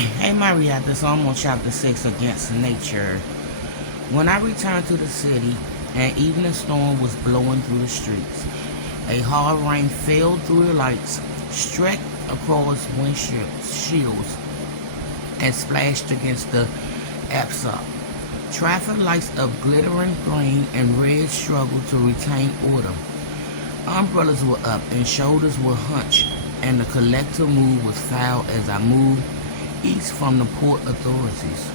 Hey Maria, this on chapter 6 Against Nature. When I returned to the city, an evening storm was blowing through the streets. A hard rain fell through the lights, streaked across windshields, and splashed against the asphalt. Traffic lights of glittering green and red struggled to retain order. Umbrellas were up and shoulders were hunched, and the collective mood was foul as I moved east from the port authorities.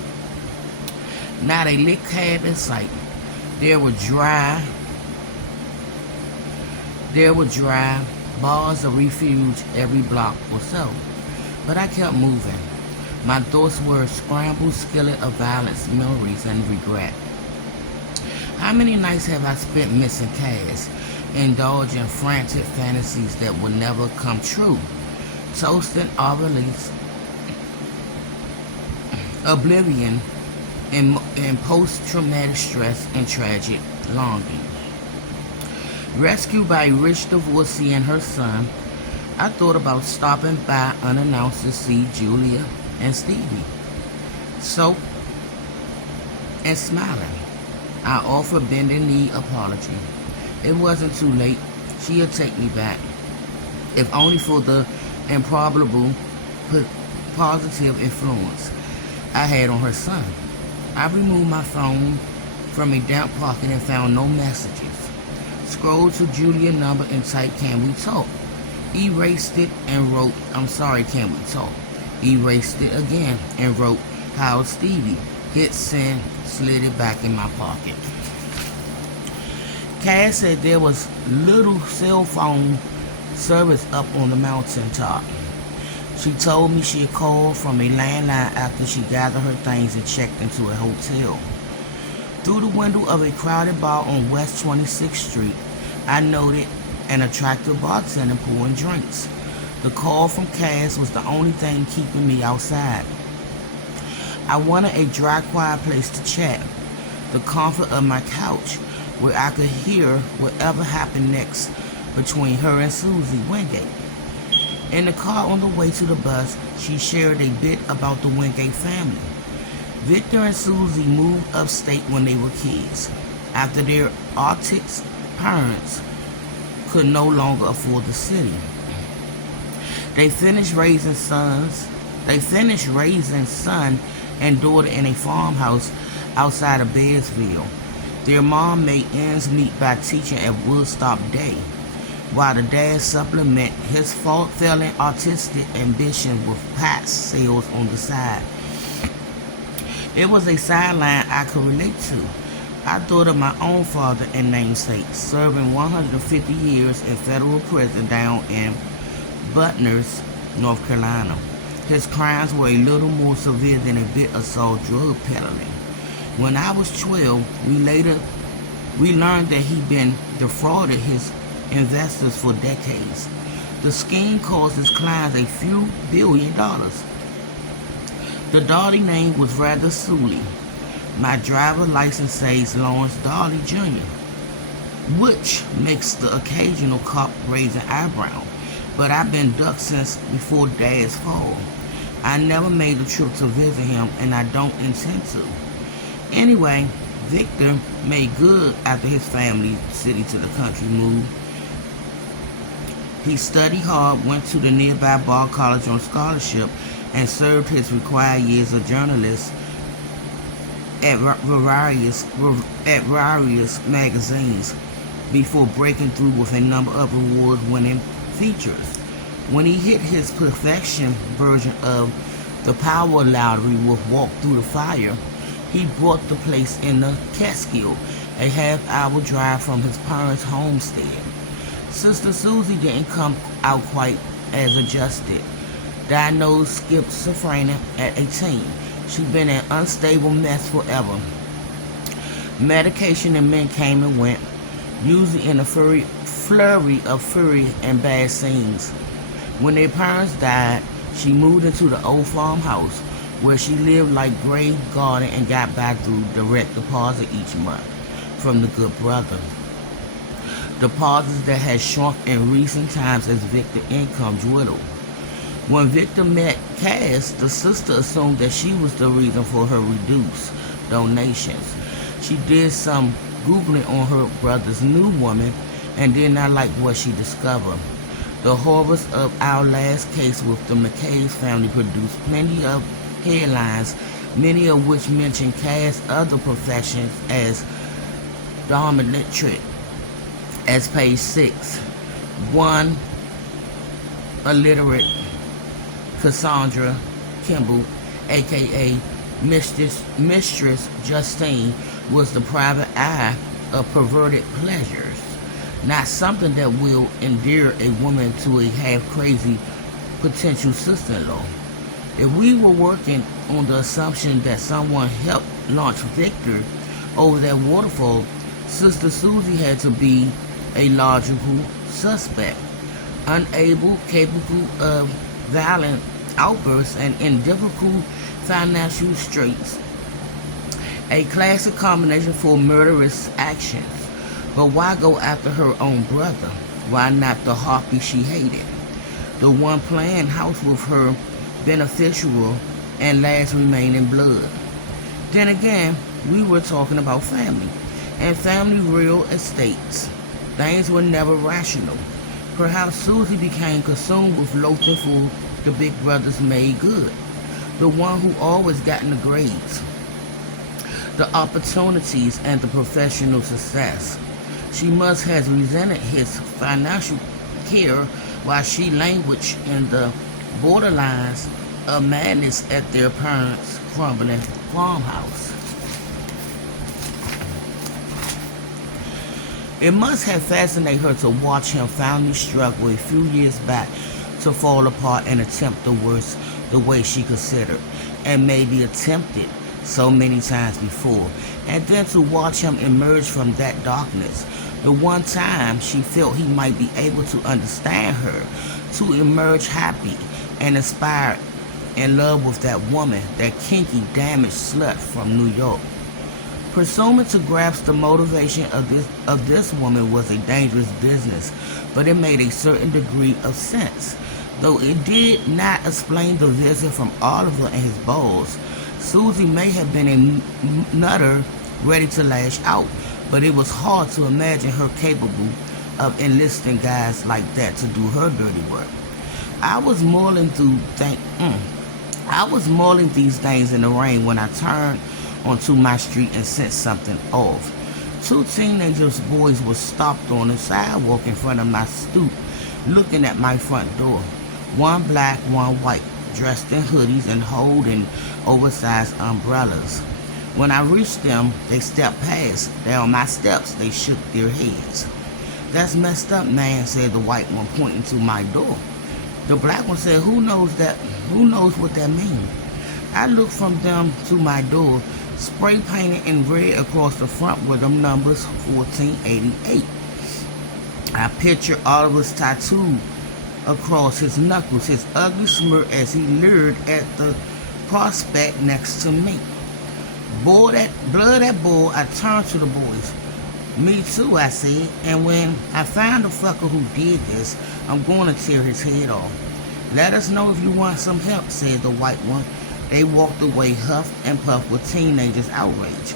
Not a lit cab in sight. There were dry bars of refuge every block or so. But I kept moving. My thoughts were a scrambled skillet of violence, memories, and regret. How many nights have I spent missing Cass, indulging frantic fantasies that would never come true, toasting Aurelis oblivion in post-traumatic stress and tragic longing. Rescued by a rich divorcee and her son, I thought about stopping by unannounced to see Julia and Stevie. So, and smiling, I offered bending knee apology. It wasn't too late. She'll take me back, if only for the improbable positive influence I had on her son. I removed my phone from a damp pocket and found no messages. Scrolled to Julia's number and typed, "Can we talk?" Erased it and wrote, "I'm sorry, can we talk?" Erased it again and wrote, "How's Stevie?" Hit send, slid it back in my pocket. Cass said there was little cell phone service up on the mountaintop. She told me she had called from a landline after she gathered her things and checked into a hotel. Through the window of a crowded bar on West 26th Street, I noted an attractive bartender pouring drinks. The call from Cass was the only thing keeping me outside. I wanted a dry, quiet place to chat, the comfort of my couch, where I could hear whatever happened next between her and Susie Wingate. In the car on the way to the bus, she shared a bit about the Wingate family. Victor and Susie moved upstate when they were kids, after their artist parents could no longer afford the city. They finished raising son and daughter in a farmhouse outside of Bearsville. Their mom made ends meet by teaching at Woodstock Day, while the dad supplemented his failing artistic ambition with pot sales on the side. It was a sideline I could relate to. I thought of my own father and namesake, serving 150 years in federal prison down in Butners, North Carolina. His crimes were a little more severe than a bit of soft drug peddling. When I was 12, we learned that he'd been defrauded his investors for decades. The scheme cost his clients a few $1 billion. The Darley name was rather Sully. My driver's license says Lawrence Darley Jr., which makes the occasional cop raise an eyebrow, but I've been ducked since before Dad's fall. I never made a trip to visit him, and I don't intend to. Anyway, Victor made good after his family city to the country moved. He studied hard, went to the nearby Bard College on scholarship, and served his required years as a journalist at various magazines before breaking through with a number of award-winning features. When he hit his perfection version of the Power Lottery with Walk Through the Fire, he bought the place in the Catskill, a half-hour drive from his parents' homestead. Sister Susie didn't come out quite as adjusted. Diagnosed schizophrenia at 18. She'd been an unstable mess forever. Medication and men came and went, usually in a flurry of fury and bad scenes. When their parents died, she moved into the old farmhouse, where she lived like Grey Garden and got by through direct deposit each month from the good brother. Deposits that had shrunk in recent times as Victor's income dwindled. When Victor met Cass, the sister assumed that she was the reason for her reduced donations. She did some Googling on her brother's new woman and did not like what she discovered. The horrors of our last case with the McKay's family produced plenty of headlines, many of which mention Cass' other professions as dominatrix. As page 6, one illiterate Cassandra Kimball, aka Mistress Justine, was the private eye of perverted pleasures, not something that will endear a woman to a half-crazy potential sister-in-law. If we were working on the assumption that someone helped launch Victor over that waterfall, Sister Susie had to be a logical suspect, unable, capable of violent outbursts, and in difficult financial straits. A classic combination for murderous actions. But why go after her own brother? Why not the harpy she hated? The one playing house with her beneficial and last remaining blood. Then again, we were talking about family, and family real estates. Things were never rational. Perhaps Susie became consumed with loathing for the big brother's made good, the one who always got in the grades, the opportunities, and the professional success. She must have resented his financial care while she languished in the borderlines of madness at their parents' crumbling farmhouse. It must have fascinated her to watch him finally struggle a few years back to fall apart and attempt the worst the way she considered, and maybe attempted so many times before, and then to watch him emerge from that darkness. The one time she felt he might be able to understand her, to emerge happy and inspired, in love with that woman, that kinky, damaged slut from New York. Presuming to grasp the motivation of this woman was a dangerous business, but it made a certain degree of sense. Though it did not explain the visit from Oliver and his balls. Susie may have been a nutter ready to lash out, but it was hard to imagine her capable of enlisting guys like that to do her dirty work. I was mulling these things in the rain when I turned onto my street and sensed something off. Two teenagers boys were stopped on the sidewalk in front of my stoop, looking at my front door. One black, one white, dressed in hoodies and holding oversized umbrellas. When I reached them, they stepped past. Down my steps, they shook their heads. "That's messed up, man," said the white one, pointing to my door. The black one said, Who knows what that means?" I looked from them to my door. Spray painted in red across the front were the numbers 1488. I pictured Oliver's tattoo across his knuckles, his ugly smirk as he leered at the prospect next to me. Blood at bull, I turned to the boys. "Me too," I said, "and when I find the fucker who did this, I'm going to tear his head off." "Let us know if you want some help," said the white one. They walked away huffed and puffed with teenagers' outrage.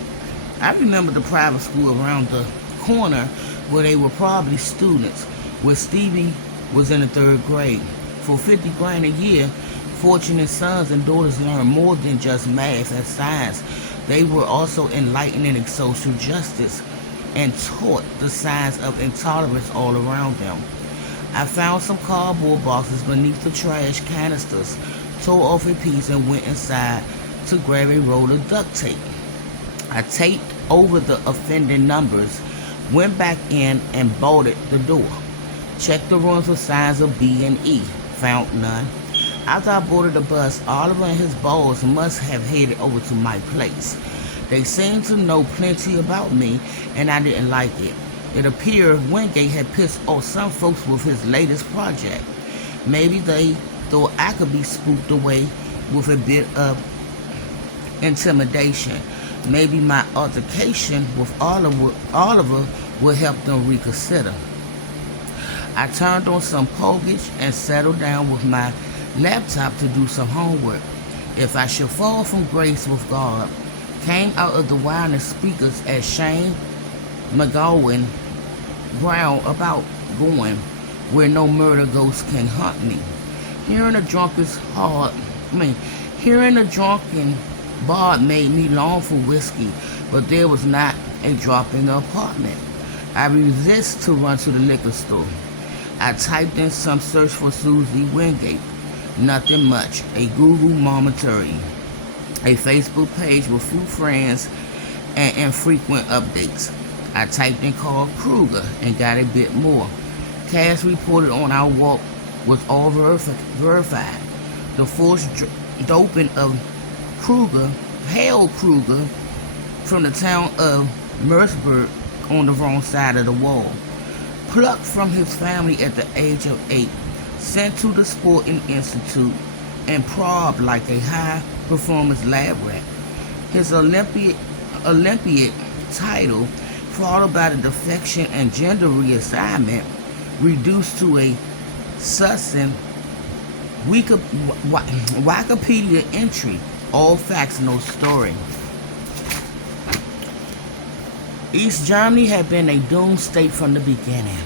I remember the private school around the corner where they were probably students, where Stevie was in the 3rd grade. For 50 grand a year, fortunate sons and daughters learned more than just math and science. They were also enlightening in social justice and taught the signs of intolerance all around them. I found some cardboard boxes beneath the trash canisters, tore off a piece and went inside to grab a roll of duct tape. I taped over the offending numbers, went back in and bolted the door. Checked the rooms for signs of B and E, found none. After I boarded the bus, Oliver and his balls must have headed over to my place. They seemed to know plenty about me, and I didn't like it. It appeared Wingate had pissed off some folks with his latest project. Maybe they thought I could be spooked away with a bit of intimidation. Maybe my altercation with Oliver would help them reconsider. I turned on some Pogage and settled down with my laptop to do some homework. If I should fall from grace with God, came out of the wireless speakers as Shane McGowan growled about going where no murder ghost can hunt me. Hearing a drunken bard made me long for whiskey, but there was not a drop in the apartment. I resist to run to the liquor store. I typed in some search for Susie Wingate. Nothing much. A Google momentary. A Facebook page with few friends and infrequent updates. I typed in Carl Kruger and got a bit more. Cass reported on our walk was all verified. The forced doping of Harold Kruger, from the town of Mercersburg on the wrong side of the wall. Plucked from his family at the age of 8, sent to the Sporting Institute, and probed like a high-performance lab rat. His Olympiad title, followed by the defection and gender reassignment, reduced to a succinct Wikipedia entry. All facts, no story. East Germany had been a doomed state from the beginning.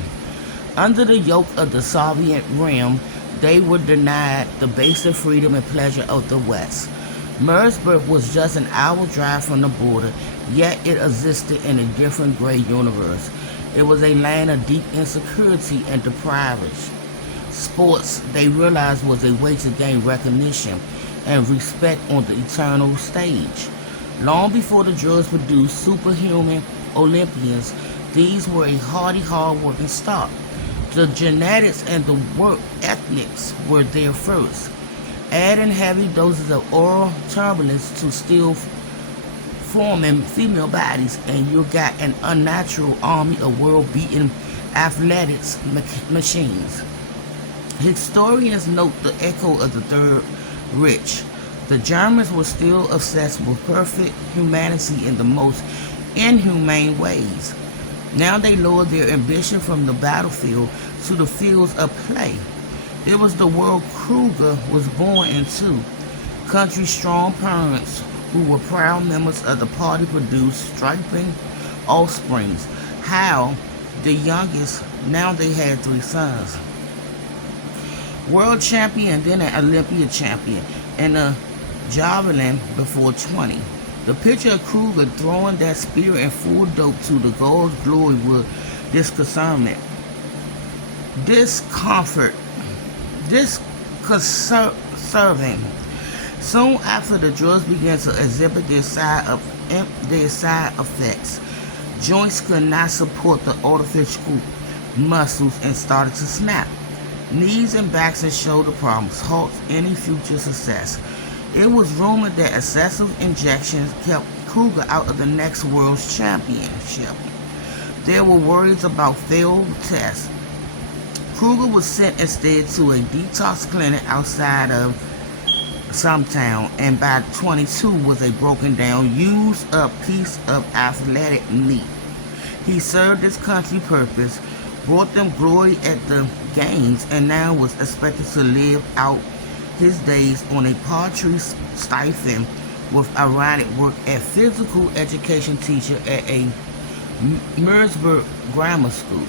Under the yoke of the Soviet realm, they were denied the basic freedom and pleasure of the West. Merseburg was just an hour drive from the border, yet it existed in a different gray universe. It was a land of deep insecurity and deprivation. Sports, they realized, was a way to gain recognition and respect on the eternal stage. Long before the drugs produced superhuman Olympians, these were a hardy, hard-working stock. The genetics and the work ethics were there first. Add in heavy doses of oral turbulence to still forming female bodies, and you got an unnatural army of world-beating athletics machines. Historians note the echo of the Third Reich. The Germans were still obsessed with perfect humanity in the most inhumane ways. Now they lowered their ambition from the battlefield to the fields of play. It was the world Kruger was born into. Country-strong parents who were proud members of the party produced striking offsprings. Hal, the youngest, now they had 3 sons. World champion, then an Olympia champion, and a javelin before 20. The picture of Kruger throwing that spear in full dope to the God's glory with disconcerting. Soon after, the drugs began to exhibit their side effects. Joints could not support the artificial muscles and started to snap. Knees and backs and shoulder problems halted any future success. It was rumored that excessive injections kept Kruger out of the next World Championship. There were worries about failed tests. Kruger was sent instead to a detox clinic outside of some town, and by 22 was a broken down, used up piece of athletic meat. He served his country purpose, brought them glory at the games, and now was expected to live out his days on a paltry stipend with ironic work as physical education teacher at a Merseburg grammar school.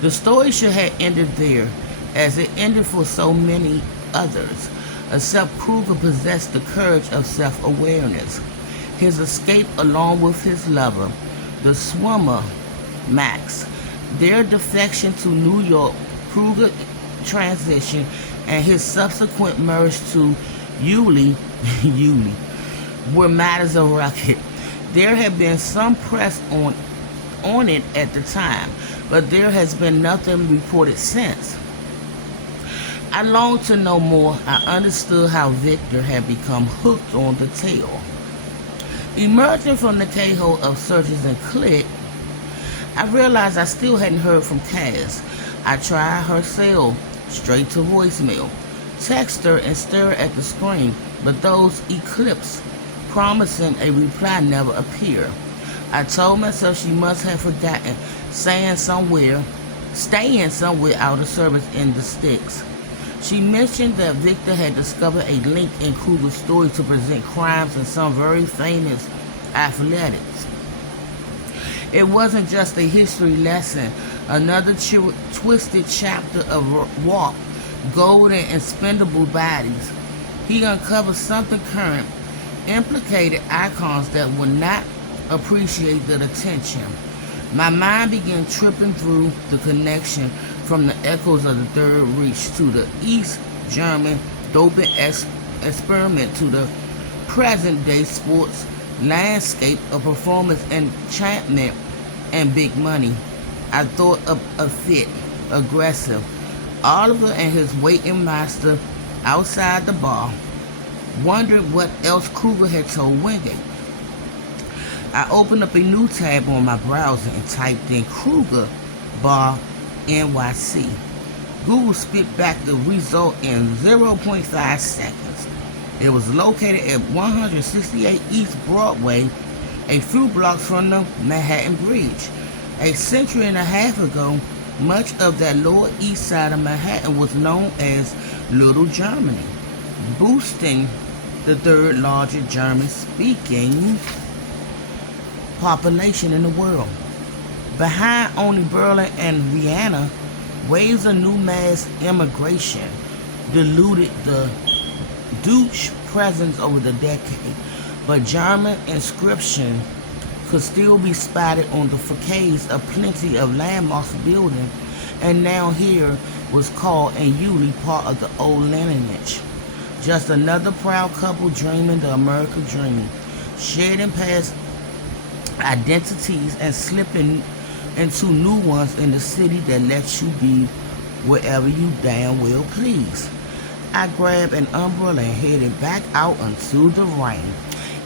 The story should have ended there, as it ended for so many others, except Kruger possessed the courage of self-awareness. His escape along with his lover, the swimmer Max, their defection to New York, Kruger transition, and his subsequent marriage to Yulie were matters of record. There had been some press on it at the time, but there has been nothing reported since. I longed to know more. I understood how Victor had become hooked on the tale. Emerging from the K-hole of searches and click, I realized I still hadn't heard from Cass. I tried her cell, straight to voicemail, text her and stare at the screen, but those eclipsed, promising a reply never appeared. I told myself she must have forgotten, staying somewhere out of service in the sticks. She mentioned that Victor had discovered a link in Kruger's story to present crimes in some very famous athletics. It wasn't just a history lesson, another twisted chapter of warp, golden, and spendable bodies. He uncovered something current, implicated icons that would not appreciate the attention. My mind began tripping through the connection from the echoes of the Third Reich to the East German doping experiment to the present-day sports landscape of performance enchantment and big money. I thought of a fit, aggressive, Oliver and his waiting master outside the bar, wondered what else Kruger had told Wingate. I opened up a new tab on my browser and typed in Kruger Bar NYC. Google spit back the result in 0.5 seconds. It was located at 168 East Broadway, a few blocks from the Manhattan Bridge. A century and a half ago, much of that lower east side of Manhattan was known as Little Germany, boasting the third largest German-speaking population in the world. Behind only Berlin and Vienna, waves of new mass immigration diluted the Deutsch presence over the decade, but German inscription could still be spotted on the facades of plenty of landmarks buildings, and now here was called and usually part of the old lineage. Just another proud couple dreaming the American dream, shedding past identities and slipping into new ones in the city that lets you be wherever you damn well please. I grabbed an umbrella and headed back out into the rain.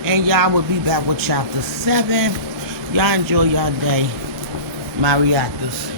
And y'all will be back with chapter 7. Y'all enjoy y'all day. My reactors.